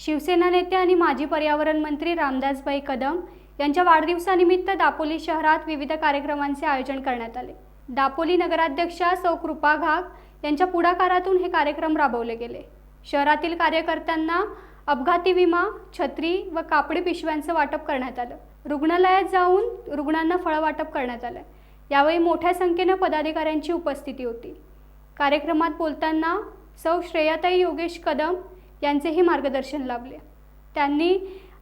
शिवसेना नेते आणि माजी पर्यावरण मंत्री रामदासभाई कदम यांच्या वाढदिवसानिमित्त दापोली शहरात विविध कार्यक्रमांचे आयोजन करण्यात आले। दापोली नगराध्यक्षा सौ कृपा घाग यांच्या पुढाकारातून हे कार्यक्रम राबवले गेले। शहरातील कार्यकर्त्यांना अपघाती विमा, छत्री व कापडी पिशव्यांचे वाटप करण्यात आले। रुग्णालयात जाऊन रुग्णांना फळ वाटप करण्यात आले। यावेळी मोठ्या संख्येने पदाधिकाऱ्यांची उपस्थिती होती। कार्यक्रमात बोलताना सौ श्रेयाताई योगेश कदम यांचेही मार्गदर्शन लाभले। त्यांनी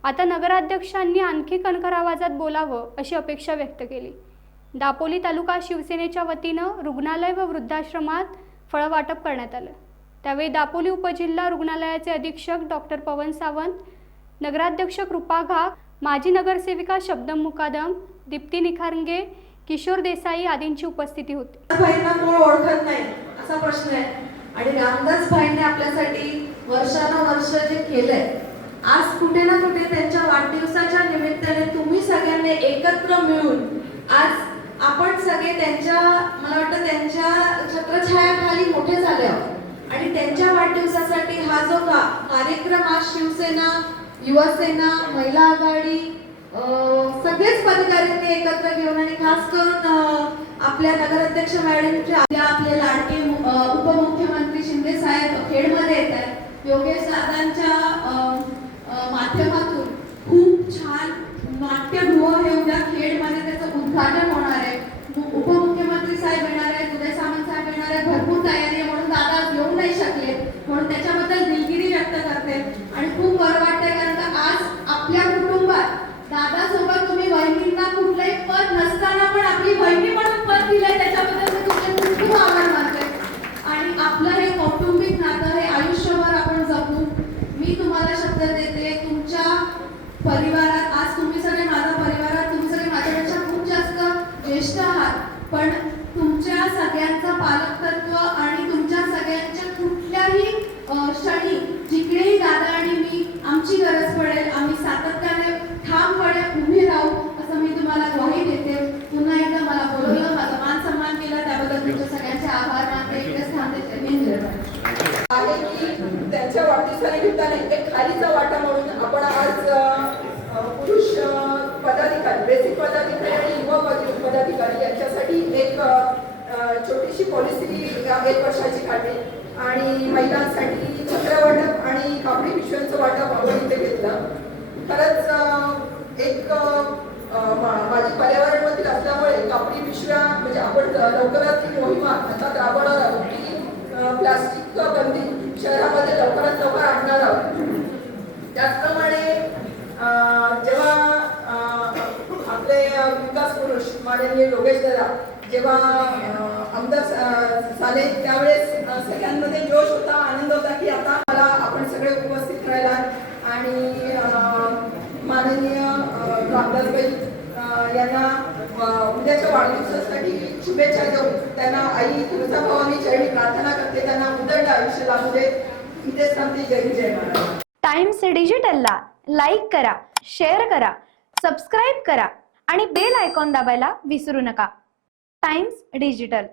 आता नगराध्यक्षांनी आणखी कणखर आवाजात बोलावं अशी अपेक्षा व्यक्त केली। दापोली तालुका शिवसेनेच्या वतीनं रुग्णालय व वृद्धाश्रमात फळ वाटप करण्यात आलं। त्यावेळी दापोली उपजिल्हा रुग्णालयाचे अधीक्षक डॉक्टर पवन सावंत, नगराध्यक्ष कृपा घाग, माजी नगरसेविका शब्दम मुकादम, दीप्ती निखारंगे, किशोर देसाई आदींची उपस्थिती होती। कोण ओळखत नाही असा प्रश्न आहे आणि रामदास भाईंनी आपल्यासाठी वर्षानुवर्ष जे केलंय, आज कुठे ना कुठे त्यांच्या वाढदिवसाच्या निमित्ताने तुम्ही सगळ्यांनी एकत्र मिळून आज आपण सगळे त्यांच्या, मला वाटतं त्यांच्या छत्रछायाखाली मोठे झाले आहोत आणि त्यांच्या वाढदिवसासाठी हा जो कार्यक्रम आज शिवसेना, युवासेना, महिला आघाडी सगळेच पदाधिकाऱ्यांनी एकत्र घेऊन आणि खास करून आपल्या नगराध्यक्ष मॅडमचे आपले लाडके उपमुख्यमंत्री शिंदे साहेब खेडमध्ये येत आहेत। योगेश दादांच्या माध्यमातून खूप छान नाट्यगृह हे उद्या खेडमध्ये त्याचं उद्घाटन होणार आहे। उपमुख्यमंत्री साहेब येणार आहेत, उदय सामंत साहेब येणार आहेत, भरपूर तयारी आहे म्हणून दादा आज येऊ नाही शकले, म्हणून त्याच्याबद्दल दिलगिरी व्यक्त करते आणि खूप बरं वाटतंय कारण का आज आपल्या कुटुंबात दादासोबत तुम्ही वहिनींना कुठलंही पद नसताना पण आपली वहिनी म्हणून पद दिलंय, त्याच्याबद्दल मी तुमचे खूप खूप आभार मानते आणि आपलं हे कौटुंबिक नातं हे आयुष्यभर आपण जपू। मी तुम्हाला शब्द देते, तुमच्या परिवारात आज तुम्ही सगळे माझ्या परिवारात, तुम्ही सगळे माझ्यापेक्षा खूप जास्त ज्येष्ठ आहात, पण तुमच्या सगळ्यांचं पालकत्व आणि तुमच्या सगळ्यांच्या कुठल्याही क्षणी जिकडेही दादा आणि मी आमची गरज पडेल, आम्ही सातत्याने ठामपणे उभी राहू असं मी तुम्हाला ग्वाही देते। पुन्हा एकदा मला बोलवलं, माझा मान सन्मान केला, त्याबद्दल तुमच्या सगळ्यांचे आभार मानते। इकडेच थांबते। आहे की त्यांच्या वाढदिवसानिमित्ताने एक खालीचा वाटा म्हणून आपण आज पुरुष पदाधिकारी, बेसिक पदाधिकारी आणि युवा पदाधिकारी यांच्यासाठी एक छोटीशी पॉलिसी 1 वर्षाची काढली आणि महिलांसाठी छत्र वाटप आणि कापडी पिशव्यांचं वाटप आपण इथे घेतलं। खरंच एक माझी पर्यावरण मंत्री असल्यामुळे कापडी पिशव्या म्हणजे आपण लवकरात ही मोहीम हातात राबवणार आहोत की प्लास्टिक बंदी शहरामध्ये लवकरात लवकर आणणार आहोत। त्याचप्रमाणे जेव्हा आपले विकास पुरुष माननीय योगेश दादा जेव्हा आमदार झाले त्यावेळेस सगळ्यांमध्ये जोश होता, आनंद होता की आता मला आपण सगळे उपस्थित राहिला आणि माननीय रामदासभाई यांना उद्याच्या वाढदिवसासाठी शुभेच्छा देऊन त्यांना आई तुळजाभवानी चरणी प्रार्थना करते, त्यांना उदंड आयुष्य लाभू दे। इथेच थांबते। जय जय महाराज। टाइम्स डिजिटलला लाईक करा, शेअर करा, सबस्क्राईब करा आणि बेल आयकॉन दाबायला विसरू नका। Times digital.